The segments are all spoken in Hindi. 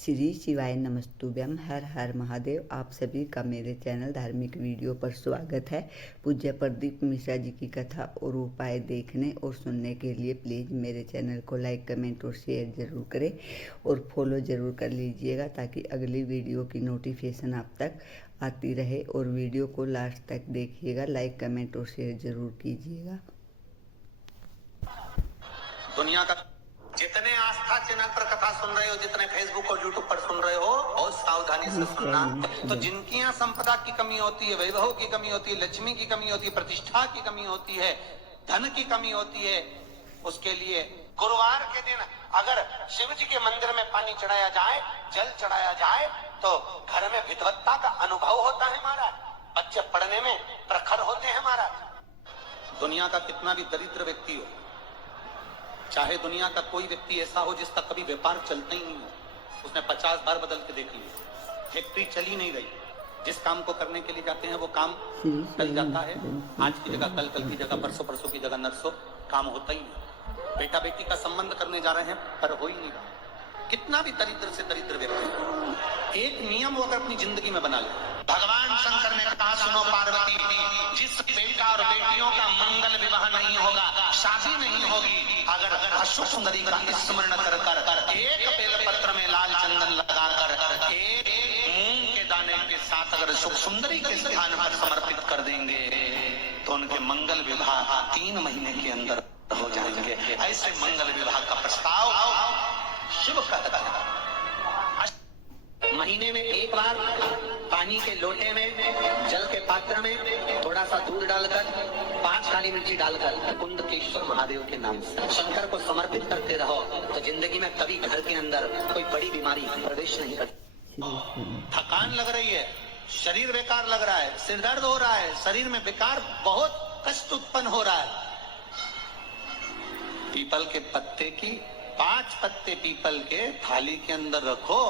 श्री शिवाय नमस्तुभ्यम। हर हर महादेव। आप सभी का मेरे चैनल धार्मिक वीडियो पर स्वागत है। पूज्य प्रदीप मिश्रा जी की कथा और उपाय देखने और सुनने के लिए प्लीज़ मेरे चैनल को लाइक कमेंट और शेयर ज़रूर करें और फॉलो ज़रूर कर लीजिएगा ताकि अगली वीडियो की नोटिफिकेशन आप तक आती रहे। और वीडियो को लास्ट तक देखिएगा, लाइक कमेंट और शेयर ज़रूर कीजिएगा। दुनिया का जितने आस्था चैनल पर कथा सुन रहे हो, जितने फेसबुक और यूट्यूब पर सुन रहे हो, बहुत सावधानी से सुनना। तो जिनकी यहाँ संपदा की कमी होती है, वैभव की कमी होती है, लक्ष्मी की कमी होती है, प्रतिष्ठा की कमी होती है, धन की कमी होती है, उसके लिए गुरुवार के दिन अगर शिव जी के मंदिर में पानी चढ़ाया जाए, जल चढ़ाया जाए, तो घर में विद्वत्ता का अनुभव होता है महाराज। बच्चे पढ़ने में प्रखर होते हैं महाराज। दुनिया का कितना भी दरिद्र व्यक्ति हो, चाहे दुनिया का कोई व्यक्ति ऐसा हो जिसका कभी व्यापार चलता ही नहीं हो, उसने 50 बार बदल के देख लिया, फैक्ट्री चली नहीं रही, जिस काम को करने के लिए जाते हैं वो काम टल जाता है। आज की जगह कल, कल की जगह परसों, परसों की जगह नरसों, काम होता ही नहीं। बेटा बेटी का संबंध करने जा रहे हैं पर हो ही नहीं रहा। कितना भी दरिद्र से दरिद्र व्यक्ति एक नियम वो अगर अपनी जिंदगी में बना ले। भगवान शंकर ने कहा, सुनो पार्वती, जिस बेटा और बेटियों का मंगल विवाह नहीं होगा, शादी नहीं होगी, अगर अशुभ सुंदरी का स्मरण कर कर एक बेलपत्र में लाल चंदन लगाकर एक मूंग के दाने के साथ अगर शुभ सुंदरी के स्थान पर समर्पित कर देंगे तो उनके मंगल विवाह 3 महीने के अंदर हो जाएंगे। ऐसे मंगल विवाह का प्रस्ताव शिव कहता है। महीने में एक बार पानी के लोटे में, जल के पात्र में थोड़ा सा दूध डालकर, 5 काली मिर्ची डालकर कुंदकेश्वर महादेव के नाम से शंकर को समर्पित करते रहो तो जिंदगी में कभी घर के अंदर कोई बड़ी बीमारी प्रवेश नहीं करती। थकान लग रही है, शरीर बेकार लग रहा है, सिर दर्द हो रहा है, शरीर में बेकार बहुत कष्ट उत्पन्न हो रहा है, पीपल के पत्ते की 5 पत्ते पीपल के थाली के अंदर रखो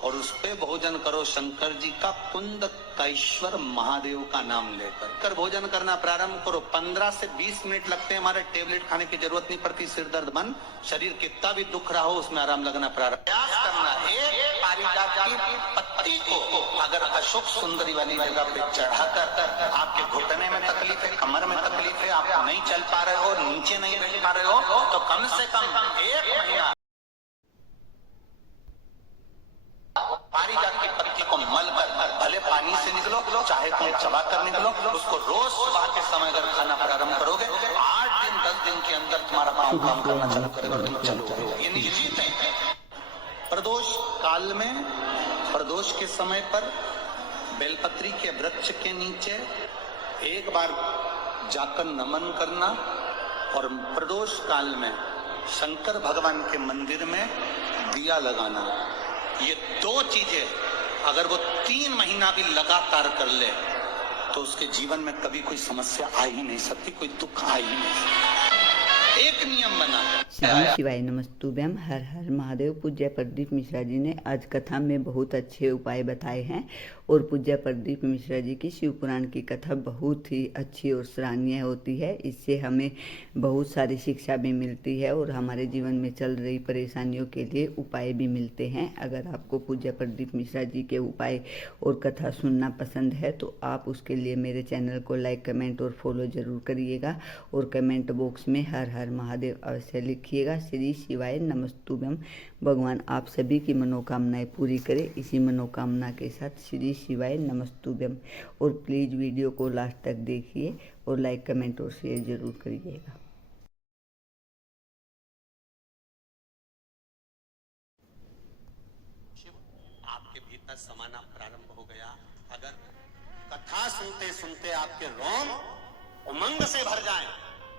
और उस पे भोजन करो। शंकर जी का कुंदकेश्वर महादेव का नाम लेकर भोजन करना प्रारंभ करो। 15 से 20 मिनट लगते हैं, हमारे टेबलेट खाने की जरूरत नहीं पड़ती। सिर दर्द बंद, शरीर कितना भी दुख रहा हो उसमें आराम लगना प्रारंभ। प्रयास करना एक पारिजात की पत्ती को अगर अशोक सुंदरी वाली जगह पे चढ़ाकर, आपके घुटने में तकलीफ है, कमर में तकलीफ है, आप नहीं चल पा रहे हो, नीचे नहीं बैठ पा रहे हो, तो कम से कम 1 महीना पारिजात की पत्ती को मल कर भले पानी से निकलो, चाहे तुम चबा कर निकलो, उसको रोज सुबह के समय अगर खाना प्रारंभ करोगे, 8 दिन 10 दिन के अंदर तुम्हारा काम करना चालू करेगा, तुम चलोगे, ये निश्चित है। प्रदोष काल में, प्रदोष के समय पर बेलपत्री के वृक्ष के नीचे एक बार जाकर नमन करना और प्रदोष काल में शंकर भगवान के मंदिर में दिया लगाना। ये 2 चीजें अगर वो 3 महीना भी लगातार कर ले तो उसके जीवन में कभी कोई समस्या आ ही नहीं सकती, कोई दुख आ ही नहीं सकता। एक नियम बना। श्री शिवाय नमस्तुभ्यम। हर हर महादेव। पूज्य प्रदीप मिश्रा जी ने आज कथा में बहुत अच्छे उपाय बताए हैं और पूज्य प्रदीप मिश्रा जी की शिव पुराण की कथा बहुत ही अच्छी और सराहनीय होती है। इससे हमें बहुत सारी शिक्षा भी मिलती है और हमारे जीवन में चल रही परेशानियों के लिए उपाय भी मिलते हैं। अगर आपको पूज्य प्रदीप मिश्रा जी के उपाय और कथा सुनना पसंद है तो आप उसके लिए मेरे चैनल को लाइक कमेंट और फॉलो ज़रूर करिएगा और कमेंट बॉक्स में हर हर महादेव अवश्य लिखिएगा। श्री शिवाय नमस्तुभ्यम। भगवान आप सभी की मनोकामनाएं पूरी करे। इसी मनोकामना के साथ श्री शिवाय नमस्तुभ्यम। और प्लीज़ वीडियो को लास्ट तक देखिए और लाइक कमेंट और शेयर जरूर करिएगा। शिव आपके भीतर समाना प्रारंभ हो गया। अगर कथा सुनते सुनते आपके रोम उमंग से भर जाएं,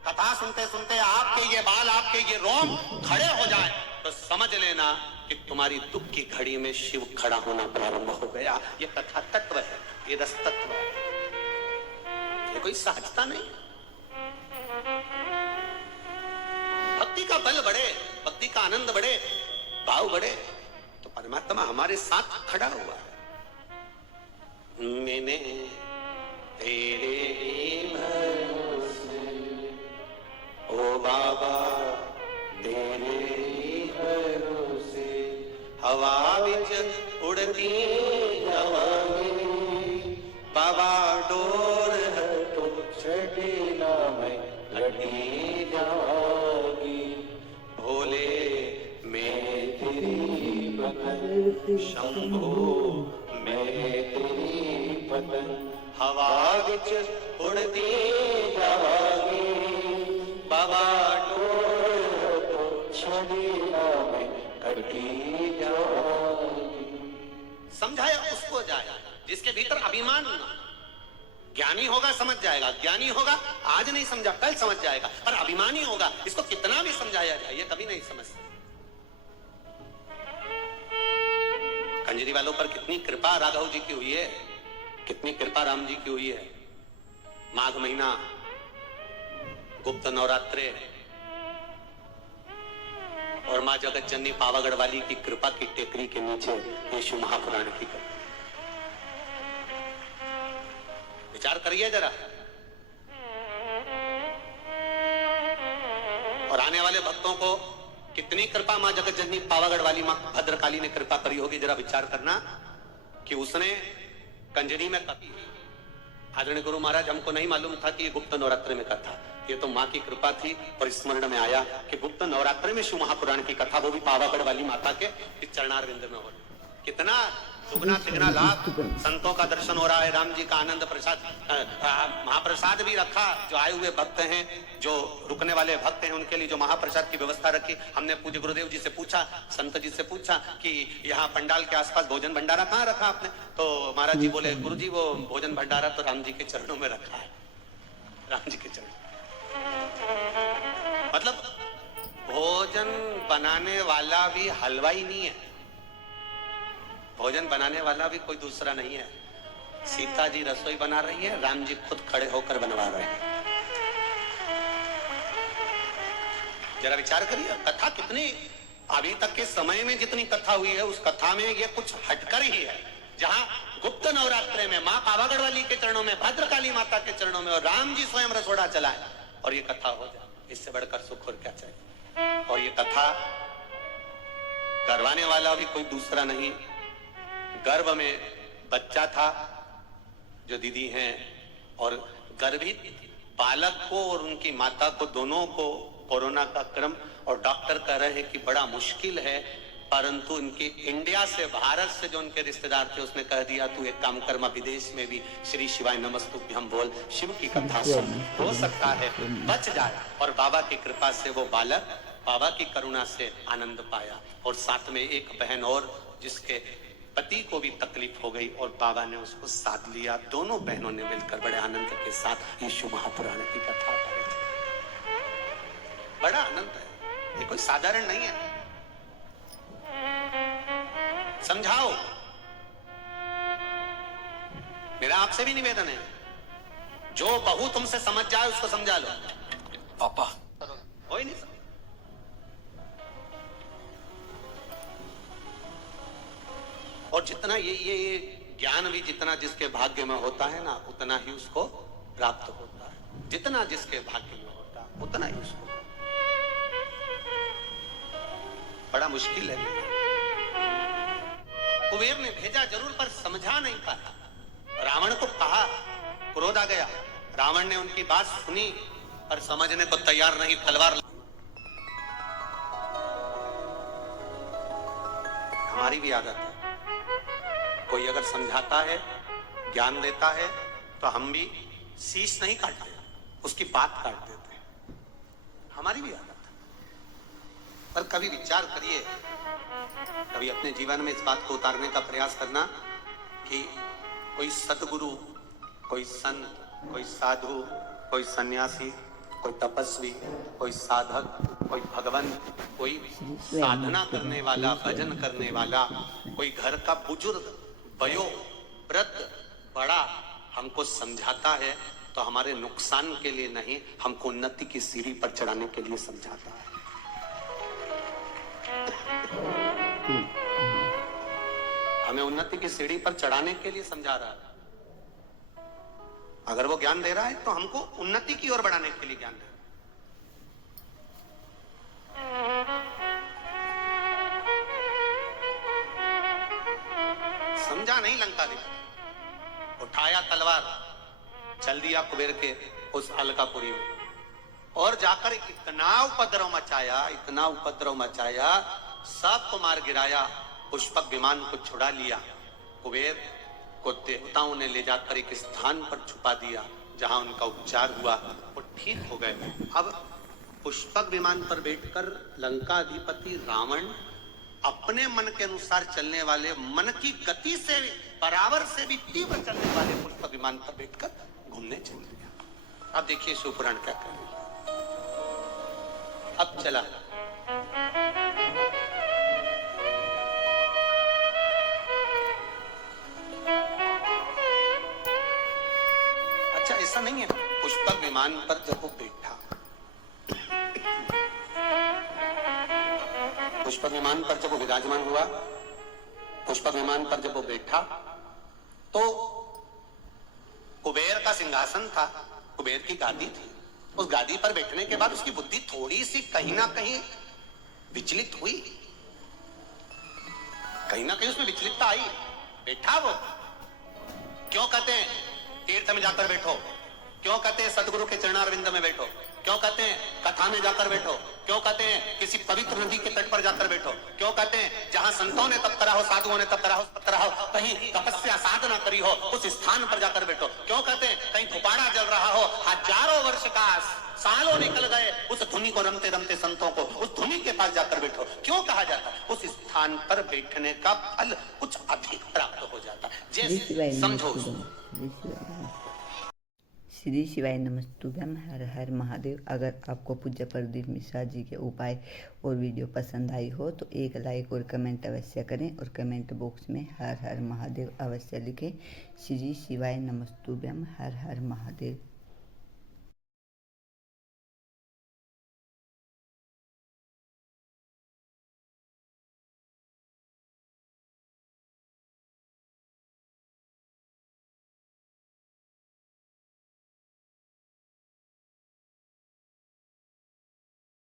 कथा सुनते सुनते आपके ये बाल, आपके ये रोम खड़े हो जाएं, तो समझ लेना कि तुम्हारी दुख की घड़ी में शिव खड़ा होना प्रारंभ हो गया। ये कथा तत्व है, ये रस तत्व है, ये कोई सहजता नहीं। भक्ति का बल बढ़े, भक्ति का आनंद बढ़े, भाव बढ़े तो परमात्मा हमारे साथ खड़ा हुआ है। मैंने तेरे भरोसे ओ बाबा तेरे भरोसे हवा बिच उड़ती जावांगी, बाबा डोर है तो चढ़े ना मैं लटी जावांगी, भोले मैं तेरी बदन, शंभो मैं तेरी बदन, हवा बिच उड़ती जावांगी, बाबा डोर है तो चढ़े ना मैं लटी जावांगी। समझाया उसको जाए जिसके भीतर अभिमान ना। ज्ञानी होगा समझ जाएगा, ज्ञानी होगा आज नहीं समझा कल समझ जाएगा, पर अभिमानी होगा इसको कितना भी समझाया जाए ये कभी नहीं समझ सकता। कंजरी वालों पर कितनी कृपा राघव जी की हुई है, कितनी कृपा राम जी की हुई है। माघ महीना, गुप्त नवरात्रे और मां जगत जननी पावागढ़ वाली की कृपा की टेकरी के नीचे ये शिव महापुराण की कथा। विचार करिए जरा। और आने वाले भक्तों को कितनी कृपा मां जगत जननी पावागढ़ वाली मां भद्रकाली ने कृपा करी होगी, जरा विचार करना कि उसने कंजरी में कथी। आदरणीय गुरु महाराज हमको नहीं मालूम था कि ये गुप्त नवरात्र में कथा, ये तो मां की कृपा थी और स्मरण में आया कि गुप्त नवरात्र में शिव महापुराण की कथा, वो भी पावागढ़ वाली माता के चरणारविंद में हो। कितना दुगना तिगना लाभ, संतों का दर्शन हो रहा है, राम जी का आनंद प्रसाद, महाप्रसाद भी रखा। जो आए हुए भक्त हैं, जो रुकने वाले भक्त हैं, उनके लिए जो महाप्रसाद की व्यवस्था रखी। हमने पूज्य गुरुदेव जी से पूछा, संत जी से पूछा कि यहाँ पंडाल के आसपास भोजन भंडारा कहाँ रखा आपने? तो महाराज जी बोले, गुरु जी वो भोजन भंडारा तो राम जी के चरणों में रखा है, राम जी के चरणों। मतलब भोजन बनाने वाला भी हलवाई नहीं है, भोजन बनाने वाला भी कोई दूसरा नहीं है। सीता जी रसोई बना रही है, राम जी खुद खड़े होकर बनवा रहे हैं। जरा विचार करिए, कथा कितनी, अभी तक के समय में जितनी कथा हुई है उस कथा में ये कुछ हटकर ही है। जहां गुप्त नवरात्रे में मां पावागढ़ वाली के चरणों में, भद्रकाली माता के चरणों में और राम जी स्वयं रसोड़ा चलाए और ये कथा हो जाए, इससे बढ़कर सुख और क्या चाहिए। और ये कथा करवाने वाला भी कोई दूसरा नहीं, गर्भ में बच्चा था जो दीदी हैं, और गर्भित बालक को और उनकी माता को दोनों को कोरोना का क्रम, और डॉक्टर कह रहे हैं कि बड़ा मुश्किल है, परंतु उनके इंडिया से, भारत से जो उनके रिश्तेदार थे उसने कह दिया तू एक काम कर, विदेश में भी श्री शिवाय नमस्तुभ्यम बोल, शिव की कथा सुन, हो सकता है बच जाए। और बाबा की कृपा से वो बालक बाबा की करुणा से आनंद पाया। और साथ में एक बहन और जिसके पति को भी तकलीफ हो गई और बाबा ने उसको साथ लिया। दोनों बहनों ने मिलकर बड़े आनंद के साथ यीशु महापुराण की कथा करी थी। बड़ा आनंद है, ये कोई साधारण नहीं है। समझाओ, मेरा आपसे भी निवेदन है, जो बहू तुमसे समझ जाए उसको समझा लो। पापा हो ही नहीं समझ। और जितना ये ज्ञान भी जितना जिसके भाग्य में होता है ना, उतना ही उसको प्राप्त होता है। जितना जिसके भाग्य में होता है उतना ही उसको। बड़ा मुश्किल है। कुबेर ने भेजा जरूर पर समझा नहीं पाया। रावण को कहा, क्रोध आ गया, रावण ने उनकी बात सुनी पर समझने को तैयार नहीं, तलवार। हमारी भी आदत है, कोई अगर समझाता है, ज्ञान देता है, तो हम भी शीश नहीं काटते, उसकी बात काट देते हैं। हमारी भी आदत है। पर कभी विचार करिए, कभी अपने जीवन में इस बात को उतारने का प्रयास करना कि कोई सद्गुरु, कोई संत, कोई साधु, कोई सन्यासी, कोई तपस्वी, कोई साधक, कोई भगवंत, कोई साधना करने वाला, भजन करने वाला, कोई घर का बुजुर्ग, वयो वृद्ध, बड़ा हमको समझाता है तो हमारे नुकसान के लिए नहीं, हमको उन्नति की सीढ़ी पर चढ़ाने के लिए समझाता है। हमें उन्नति की सीढ़ी पर चढ़ाने के लिए समझा रहा है। अगर वो ज्ञान दे रहा है तो हमको उन्नति की ओर बढ़ाने के लिए ज्ञान दे रहा है। समझा नहीं लंकाधिपति। उठाया तलवार, चल दिया कुबेर के उस अलकापुरी में, और जाकर इतना उपद्रव मचाया, सबको मार गिराया, पुष्पक विमान को छुड़ा लिया। कुबेर को देवताओं ने ले जाकर एक स्थान पर छुपा दिया, जहां उनका उपचार हुआ, वो ठीक हो गए। अब पुष्पक विमान पर बैठकर लंकाधिपति रावण अपने मन के अनुसार चलने वाले, मन की गति से बराबर से भी तीव्र चलने वाले पुष्पक विमान पर बैठकर घूमने चल गया। अब देखिए शिवपुराण क्या कर रही है। अब चला अच्छा, ऐसा नहीं है। पुष्पक विमान पर जब वो बैठा, पुष्पक विमान पर जब वो विराजमान हुआ, पुष्पक विमान पर जब वो बैठा, तो कुबेर का सिंहासन था, कुबेर की गादी थी। उस गादी पर बैठने के बाद उसकी बुद्धि थोड़ी सी कहीं ना कहीं विचलित हुई, कहीं ना कहीं उसमें विचलितता आई। बैठा वो, क्यों कहते हैं तीर्थ में जाकर बैठो, क्यों कहते हैं सदगुरु के चरणारविंद में बैठो, क्यों कहते हैं कथा में जाकर बैठो, क्यों कहते हैं किसी पवित्र नदी के तट पर जाकर बैठो, क्यों कहते हैं जहां संतों ने तप करा हो, साधुओं ने तप करा हो, कहीं तपस्या साधना करी हो, उस स्थान पर जाकर बैठो, क्यों कहते हैं कहीं धुपाड़ा जल रहा हो, हजारों वर्ष का, सालों निकल गए, उस धुनी को रमते रमते संतों को उस धुनी के पास जाकर बैठो, क्यों कहा जाता? उस स्थान पर बैठने का फल कुछ अधिक प्राप्त हो जाता। जैसे समझो, श्री शिवाय नमस्तुभ्यम, हर हर महादेव। अगर आपको पूज्य प्रदीप मिश्रा जी के उपाय और वीडियो पसंद आई हो तो एक लाइक और कमेंट अवश्य करें, और कमेंट बॉक्स में हर हर महादेव अवश्य लिखें। श्री शिवाय नमस्तुभ्यम, हर हर महादेव।